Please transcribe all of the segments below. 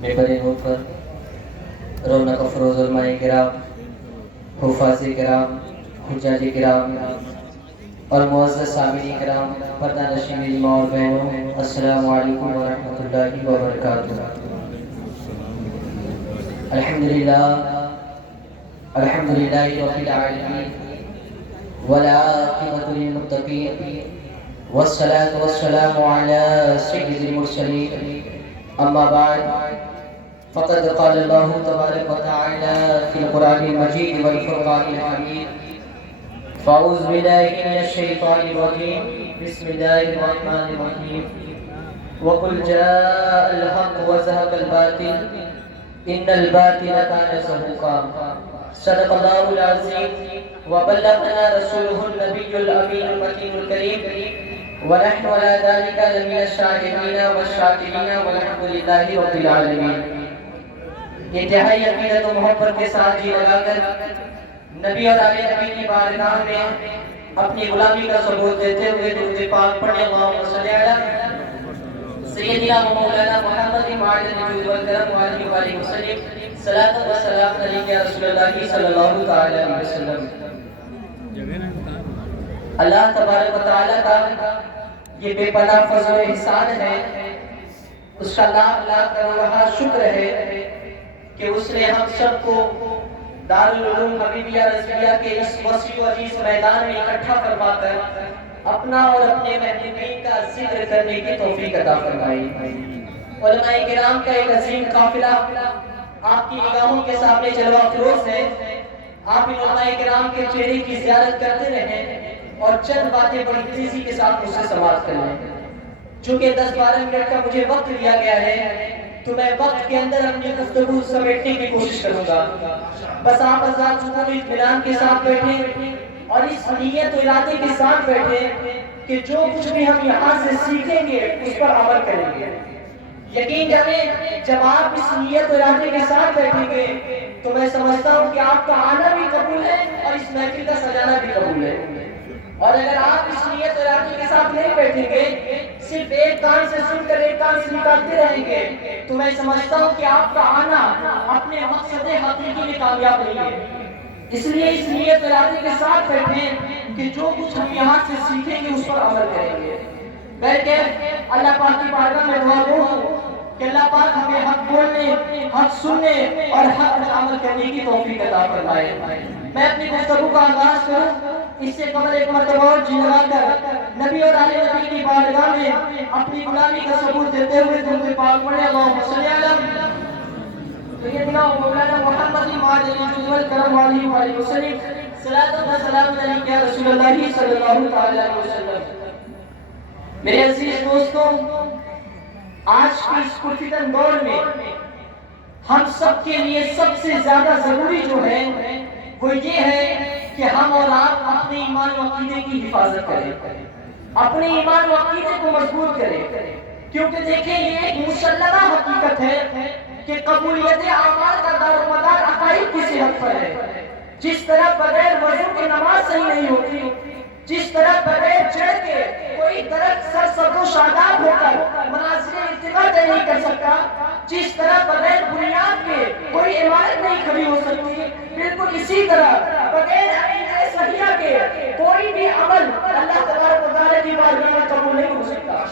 ممبر نور پر رونق افروز علماء کرام، حفاظ کرام، حجاج کرام اور معزز سامعین کرام، پردہ نشین میری ماں اور بہنوں، السلام علیکم ورحمۃ اللہ وبرکاتہ۔ الحمدللہ الحمدللہ رب العالمین والعاقبۃ للمتقین والصلاة والسلام علی سید المرسلین، اما بعد فقد قال اللہ تبارک وتعالی فی القرآن المجید والفرقان الحمید، فاعوذ باللہ من الشیطان الرجیم، بسم اللہ الرحمن الرحیم، وقل جاء الحق وزهق الباطل ان الباطل كان زهوقا۔ صدق اللہ العظیم وبلغنا رسوله النبی الامین المتین الکریم ونحن على ذلك لمن الشاهدین والشاکرین والحمد للہ رب العالمین۔ انتہائی عقیدت و محبت کے ساتھ جی لگا کر نبی اور آل نبی کی بارگاہ میں اپنی غلامی کا ثبوت دیتے ہوئے درود پاک پڑھیں، اللہم صلی علی سیدنا و مولانا محمد معاذ الوجود والکرم وعلیہ وآلہ وسلم، صلاۃ و سلام علیک یا رسول اللہ صلی اللہ تعالی علیہ وسلم۔ اللہ تبارک و تعالی کا یہ بے پناہ فضل و احسان ہے، اس کا لاکھ لاکھ کروڑہ شکر ہے کہ اس نے ہم سب کو دارالعلوم حبیبیہ رضویہ کے اس وسیع و عزیز میدان میں اکٹھا فرما کر اپنا اور اپنے محبوبین کا ذکر کرنے کی توفیق عطا فرمائی۔ علماء کرام کا ایک عظیم قافلہ آپ کی نگاہوں کے سامنے جلوہ افروز ہے۔ آپ ان علماء کرام کے چہرے کی زیارت کرتے رہیں اور چند باتیں بڑی تیزی کے ساتھ مجھ سے سماعت کر لیں۔ چونکہ 10-12 منٹ کا مجھے وقت دیا گیا ہے تو میں وقت کے اندر اپنی گفتگو سمیٹنے کی کوشش کروں گا۔ بس آپ حضرات سکون اطمینان کے ساتھ بیٹھیں اور اس نیت و ارادے کے ساتھ بیٹھیں کہ جو کچھ بھی ہم یہاں سے سیکھیں گے اس پر عمل کریں گے۔ یقین جانیں جب آپ اس نیت و ارادے کے ساتھ بیٹھیں گے تو میں سمجھتا ہوں کہ آپ کا آنا بھی قبول ہے اور اس محفل کا سجانا بھی قبول ہے۔ اور اگر آپ اس نیت و ارادے کے ساتھ نہیں بیٹھیں گے، صرف ایک کان سے سن کر ایک کان سے نکالتے رہیں گے، تو میں سمجھتا ہوں کہ آپ کا آنا اپنے مقصد حقیقی میں کامیاب نہیں ہے۔ اس لیے اس نیت و ارادے کے ساتھ بیٹھیں کہ جو کچھ ہم یہاں سے سیکھیں گے اس پر عمل کریں گے۔ بیٹھ کے اللہ پاک کی بارگاہ میں دعا گو کہ اللہ پاک ہمیں حق بولنے، حق سننے اور حق پر عمل کرنے کی توفیق عطا فرمائے۔ میں اپنی گفتگو کا آغاز کروں اس سے قبل ایک مرتبہ اور جی لگا کر نبی اور آل نبی کی بارگاہ میں اپنی غلامی کا ثبوت دیتے ہوئے درود پاک پڑھیں، اللہم صلی علی سیدنا و مولانا محمد معاذ الوجود والکرم وعلیہ وآلہ وسلم، صلاۃ و سلام علیک یا رسول اللہ صلی اللہ تعالی علیہ وسلم۔ میرے عزیز دوستوں، آج کی اس پرفتن دور میں ہم سب کے لیے سب سے زیادہ ضروری جو ہے وہ یہ ہے کہ ہم اور آپ اپنے ایمان و عقیدے کی حفاظت کریں، اپنے ایمان و عقیدے کو مضبوط کریں، کیونکہ دیکھیں یہ ایک مسلمہ حقیقت ہے کہ قبولیت اعمال کا دار و مدار عقائد کی صحت پر ہے۔ جس طرح بغیر وضو کے نماز صحیح نہیں ہوتی، جس طرح بغیر جڑ کے کوئی درخت سرسبز و شاداب ہو کر مناظر ارتقاء طے نہیں کر سکتا، جس طرح بغیر بنیاد کے کوئی عمارت نہیں کھڑی ہو سکتی، بالکل اسی طرح بغیر عقیدہ صحیحہ کے کوئی بھی عمل اللہ تبارک و تعالیٰ کی بارگاہ میں قبول نہیں ہو سکتا۔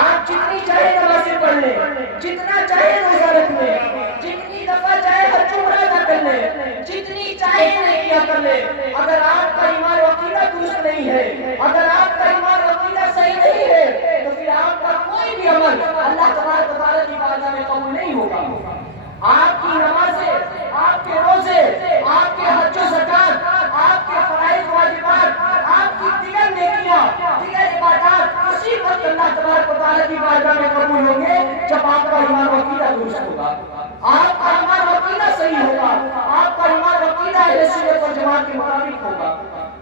آپ جتنی چاہے نمازیں پڑھ لیں، جتنا چاہے روزہ رکھ لیں، جتنی دفعہ چاہے حج عمرہ ادا کر لیں، جتنی چاہے نیکیاں کر لیں، اگر آپ کا ایمان و عقیدہ درست نہیں ہے، اگر آپ کا ایمان و عقیدہ صحیح نہیں ہے، تو پھر آپ کا کوئی بھی عمل اللہ تبارک و تعالیٰ کی بارگاہ میں قبول نہیں ہوگا۔ آپ کی نمازیں، آپ کے روزے، آپ کے حج و زکوٰۃ، آپ کے فرائض واجبات، آپ کی دیگر نیکیاں، دیگر عبادات اسی وقت اللہ تبارک و تعالیٰ کی بارگاہ میں قبول ہوں گے جب آپ کا ایمان و عقیدہ درست ہوگا، آپ کا ایمان و عقیدہ صحیح ہوگا، آپ کا ایمان و عقیدہ اہل سنت و جماعت کے مطابق ہوگا۔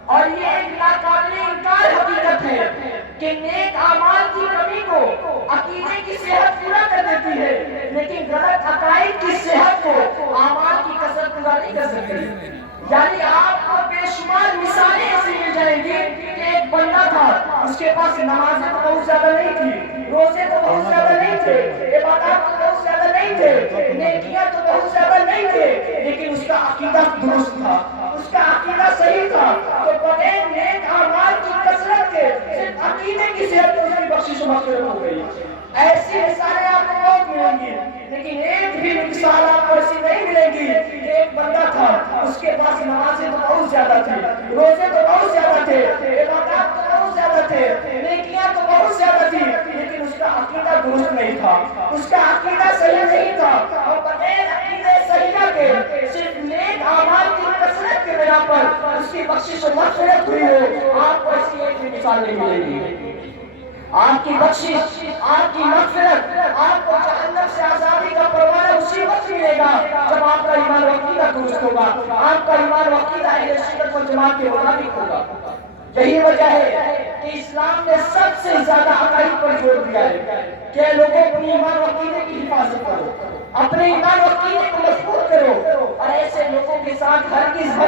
اور یہ ایک ناقابل انکار حقیقت ہے کہ نیک اعمال کی کمی کو عقیدے کی صحت پورا کر دیتی ہے، لیکن غلط عقائد کی صحت کو اعمال کی کثرت پورا نہیں کر سکتی۔ یعنی آپ کو بے شمار مثالیں ایسی مل جائیں گی کہ ایک بندہ تھا، اس کے پاس نمازیں تو بہت زیادہ نہیں تھی، روزے تو بہت زیادہ نہیں تھے، عبادات تو بہت زیادہ نہیں تھے، و مغفرت ہو گئی۔ ایسی مثالیں آپ کو بہت ملیں گی، لیکن ایک بھی مثال آپ کو ایسی نہیں ملے گی کہ ایک بندہ تھا، اس کے پاس نمازیں تو بہت زیادہ تھی، روزے تو بہت زیادہ تھے، عبادات تو بہت زیادہ تھے، نیکیاں تو بہت زیادہ تھی، لیکن اس کا عقیدہ درست نہیں تھا، اس کا عقیدہ صحیح نہیں تھا، اور بغیر عقیدے صحیح کے صرف نیک اعمال کی کثرت کے بنا پر اس کی بخشش و مغفرت ہوئی ہو، آپ کو ایسی ایک بھی مثال نہیں ملے گی۔ آپ کی بخشش، آپ کی مغفرت، آپ کو جہنم سے آزادی کا پروانہ اسی وقت ملے گا جب آپ کا ایمان و عقیدہ درست ہوگا، آپ کا ایمان و عقیدہ اہل سنت والجماعت کے مطابق ہوگا۔ یہی وجہ ہے کہ اسلام نے سب سے زیادہ عقائد پر زور دیا ہے کہ لوگوں اپنے ایمان و عقیدے کی حفاظت کرو، اپنے ایمان و عقیدے کو مضبوط کرو، اور ایسے لوگوں کے ساتھ ہرگز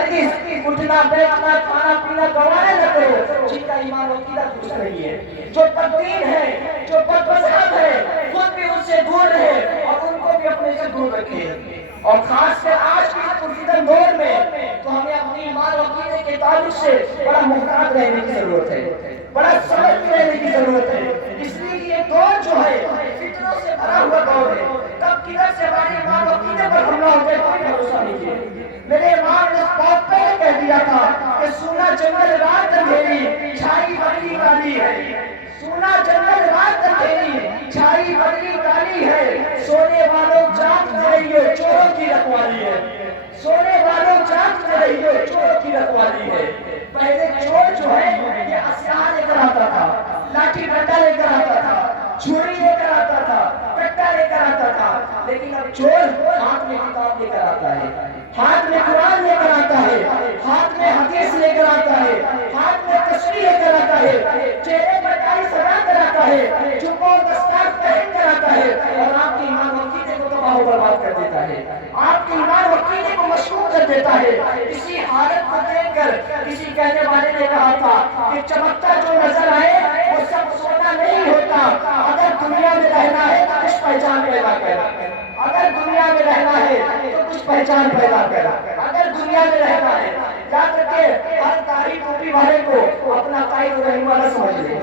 اٹھنا بیٹھنا کھانا پینا گوارا نہ کرو جن کا ایمان و عقیدہ درست نہیں ہے، جو بددین ہے، جو بد مذہب ہے، خود بھی ان سے دور رہے اور ان کو بھی اپنے سے دور رکھے۔ اور خاص کر آج کے پرفتن دور میں تو ہمیں اپنی ایمان و عقیدے کے تعلق سے بڑا محتاط رہنے کی ضرورت ہے، بڑا سمجھ رہنے کی ضرورت ہے، اس لیے یہ دور جو ہے فتنوں سے بھرا ہوا دور ہے، کب کدھر سے ہمارے ایمان و عقیدے پر حملہ ہو جائے کوئی بھروسہ نہیں ہے۔ میرے امام نے بہت پہلے کہہ دیا تھا کہ سونا جنگل رات اندھیری چھائی بدلی کالی ہے، سونا جنگل رات اندھیری چھائی بدلی کالی ہے، سونے والوں جاگتے رہیے چوروں کی رکھوالی ہے، سونے والوں جاگتے رہیے چوروں کی رکھوالی ہے۔ پہلے چور جو ہے یہ اسلحہ لے کر آتا تھا، لاٹھی ڈنڈا لے کر آتا تھا، چھری لے کر آتا تھا، کٹا لے کر آتا تھا، لیکن اب چور ہاتھ میں کتاب لے کر آتا ہے، ہاتھ میں قرآن لے کر آتا ہے، ہاتھ میں حدیث لے کر آتا ہے، ہاتھ میں تسبیح لے کر آتا ہے، چہرے پر ٹائی سجا کر آتا ہے، جبہ و دستار پہن کر آتا ہے، اور آپ کے ایمان و عقیدے کو تباہ و برباد کر دیتا ہے، آپ کے ایمان و عقیدے کو مشکوک کر دیتا ہے۔ اسی حالت کو دیکھ کر کسی کہنے والے نے کہا تھا کہ چمکتا جو نظر آئے وہ سب سونا نہیں ہوتا، اگر دنیا میں رہنا ہے تو کچھ پہچان پیدا کرنا، اگر دنیا میں رہنا ہے تو کچھ پہچان پیدا کرنا، اگر دنیا میں رہنا ہے یاد رکھے ہر داڑھی ٹوپی والے کو اپنا قائد و رہنما نہ سمجھ لے،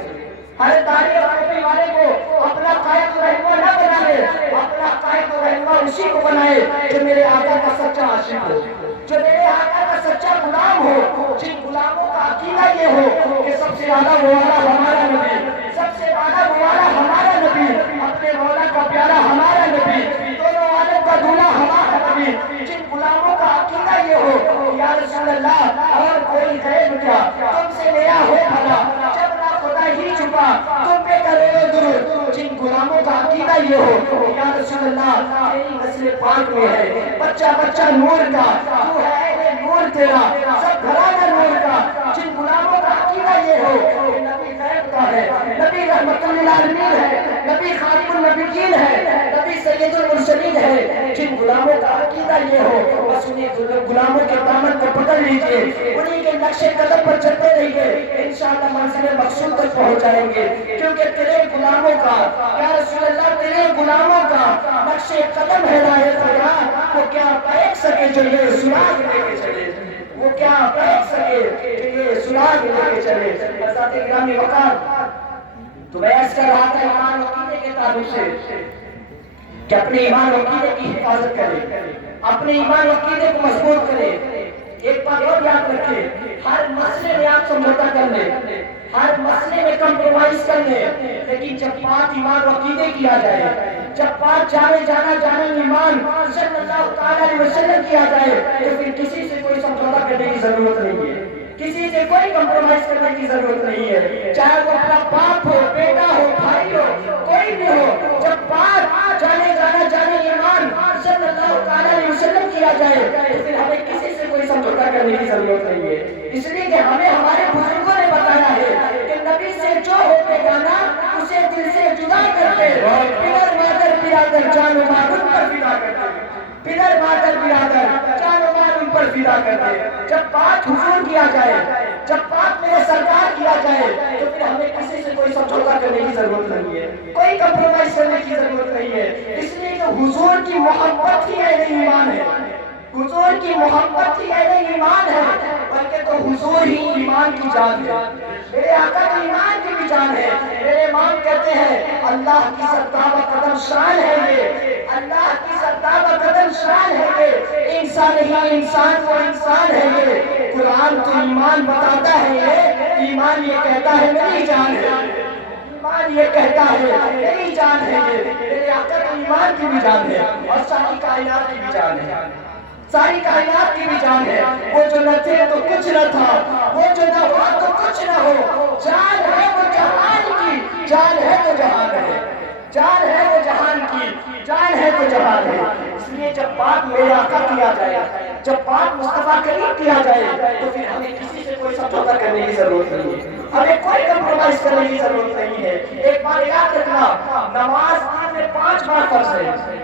ہر داڑھی اور ٹوپی والے کو اپنا قائد و رہنما نہ بنا لے، اپنا قائد و رہنما اسی کو بنائے جو میرے آقا کا سچا عاشق ہو، جو میرے آقا کا سچا غلام ہو، جن غلاموں کا عقیدہ یہ ہو کہ سب سے زیادہ وہ والا ہمارا نبی، سب سے زیادہ وہ والا ہمارا نبی، اپنے مولا کا پیارا ہمارا نبی، دونوں عالم کا دولہ ہمارا نبی، جن غلاموں کا عقیدہ یہ ہو یا رسول اللہ اور کوئی غیب کیا تم سے نیا ہو بھلا، جب نہ خدا ہی چھپا تم پہ کرے درود، جن غلاموں کا عقیدہ یہ ہو یا رسول اللہ تیری نسل پاک میں ہے بچہ بچہ نور کا، تو ہے اہل نور تیرا سب گھرانہ نور کا، جن غلاموں کا عقیدہ یہ ہو کہ نبی غیب کا ہے، نبی رحمت للعالمین ہے، نبی خاتم النبیین ہے، نبی سید المرسلین ہے، جن غلاموں کا عقیدہ یہ ہو بس انہیں غلاموں کے دامن کو پکڑ لیجئے، انہیں کے نقش قدم پر چلتے رہیے، انشاءاللہ منزل مقصود تک پہنچ جائیں گے، کیونکہ تیرے غلاموں کا یا رسول اللہ تیرے غلاموں کا نقش قدم ہے راہ خدا، وہ کیا پہنچ سکے جو یہ سراغ لے کے چلے، وہ کیا پہنچ سکے جو یہ سراغ لے کے چلے۔ حضرات گرامی وقار تو میں ایس کر رہا تھا ایمان و عقیدے کے تعلق سے کہ اپنے ایمان و عقیدے کی حفاظت کرے، اپنے ایمان و عقیدے کو مضبوط کرے۔ ایک بات اور یاد رکھے، ہر مسئلے میں آپ سمجھوتا کر لیں، ہر مسئلے میں کمپرومائز کر لیں، لیکن جب بات ایمان و عقیدے کی آ جائے، جب بات جانے ایمان صلی اللہ علیہ وسلم کی آ جائے تو پھر کسی سے کوئی سمجھوتا کرنے کی ضرورت نہیں ہے، کسی سے کوئی کمپرومائز کرنے کی ضرورت نہیں ہے، چاہے وہ اپنا باپ ہو، بیٹا ہو، بھائی ہو، کوئی بھی ہو، جب بات جانے ایمان صلی اللہ علیہ وسلم کی آ جائے تو پھر ہمیں کسی سے کوئی سمجھوتا کرنے کی ضرورت نہیں ہے، اس لیے کہ ہمیں ہمارے بزرگوں نے بتایا ہے کہ نبی سے جو ہوتے گانا اسے دل سے جدا کرتے، پدر مادر برادر جان و مال ان پر فدا کرتے، پدر مادر برادر جان و مال ان پر فدا کرتے۔ جب بات حضور کیا جائے، جب بات میرے سرکار کیا جائے تو پھر ہمیں کسی سے کوئی سمجھوتا کرنے کی ضرورت نہیں ہے، کوئی کمپرومائز کرنے کی ضرورت نہیں ہے، اس لیے کہ حضور کی محبت ہی اہل ایمان ہے، حضور کی محبت ہی اہل ایمان ہے، بلکہ تو حضور ہی ایمان کی جان ہے، میرے آقا کی ایمان کی بھی جان ہے۔ میرے امام کہتے ہیں اللہ کی سرداب قدم شان ہے یہ، اللہ کی سرداب قدم شان ہے یہ، انسان ہی انسان کو انسان ہے یہ، قرآن تو ایمان بتاتا ہے یہ، ایمان یہ کہتا ہے میری جان ہے، ایمان یہ کہتا ہے میری جان ہے یہ، میرے آقا کی ایمان کی بھی جان ہے اور ساری کائنات کی بھی جان ہے، ساری کائنات کی بھی جان ہے۔ وہ جو نہ تھے تو کچھ نہ تھا، وہ جو نہ ہوا تو کچھ نہ ہو، جان ہے وہ جہان کی، جان ہے تو جہان ہے، جان ہے وہ جہان کی، جان ہے تو جہان ہے۔ اس لیے جب بات میرے آقا کیا جائے، جب بات مصطفیٰ کریم کیا جائے تو پھر ہمیں کسی سے کوئی سمجھوتا کرنے کی ضرورت نہیں ہے، ہمیں کوئی کمپرومائز کرنے کی ضرورت نہیں ہے۔ ایک بات یاد رکھنا، نماز دن میں 5 بار فرض ہے،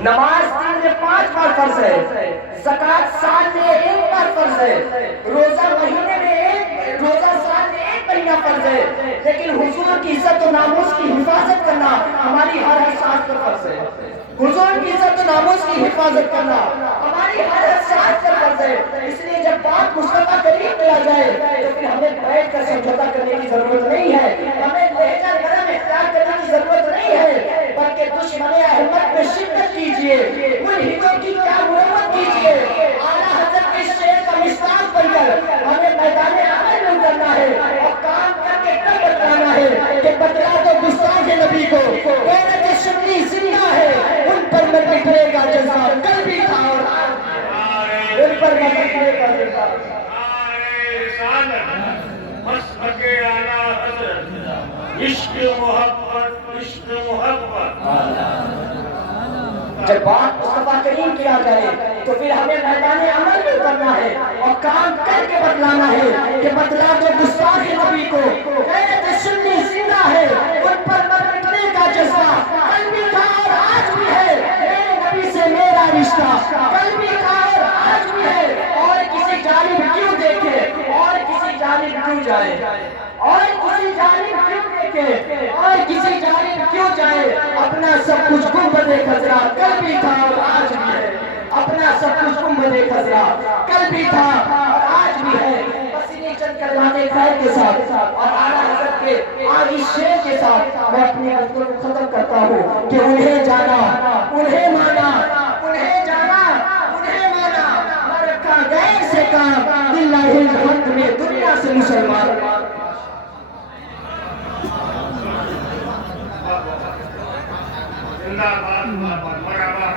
نماز دن میں 5 بار فرض ہے، زکوٰۃ سال میں 1 بار فرض ہے، روزہ مہینے میں روزہ سال میں 1 مہینہ فرض ہے، لیکن حضور کی عزت و ناموس کی حفاظت کرنا ہماری ہر سانس پر فرض ہے، حضور کی عزت و ناموس کی حفاظت کرنا ہماری ہر سانس پر فرض ہے۔ اس لیے جب بات مصطفیٰ کریم کیا جائے تو پھر ہمیں بیٹھ کر سمجھوتا کرنے کی ضرورت نہیں ہے، ہمیں لہجہ نرم اختیار کرنے کی ضرورت نہیں ہے، بلکہ دشمن احمد میں شدت کیجئے، ملحدوں کی کیا مرمت کیجئے، اعلیٰ حضرت کے شعر کا مصداق بن کر ہمیں میدان عمل میں اترنا ہے اور کام کر کے کل بتلانا ہے کہ بتلا دو گستاخ نبی کو، غیرت سنی زندہ ہے، ان پر میں بکھرے گا جزا، کل بھی تھا اور آج ان پر میں بکھرے گا جزا۔ مسلک اعلیٰ حضرت، عشق محبت، عشق محبت۔ جب بات مصطفیٰ کریم کیا جائے تو پھر ہمیں میدان عمل میں اترنا ہے اور کام کر کے بتلانا ہے کہ بتلا دو گستاخ نبی کو، غیرت سنی زندہ ہے، ان پر مٹنے کا جذبہ کل بھی تھا اور آج بھی ہے، میرے نبی سے میرا رشتہ کل بھی تھا اور آج بھی ہے، اور کسی جانب کیوں دیکھے اور کسی جانب کیوں جائے، اور کسی جانب کیوں دیکھے اور کسی جانب کیوں جائے، اپنا سب کچھ گنبد خضرا کل بھی تھا اور آج بھی ہے، اپنا سب کچھ گنبد خضرا کل بھی تھا اور آج بھی ہے۔ بس انہیں چند کلمات خیر کے ساتھ اور اعلیٰ حضرت کے آگے شعر کے ساتھ میں اپنی گفتگو کو ختم کرتا ہوں کہ انہیں جانا، انہیں مانا، انہیں جانا، انہیں مانا، نہ رکھا غیر سے کام، للہ الحمد میں دنیا سے مسلمان۔ زندہ باد، مرحبا۔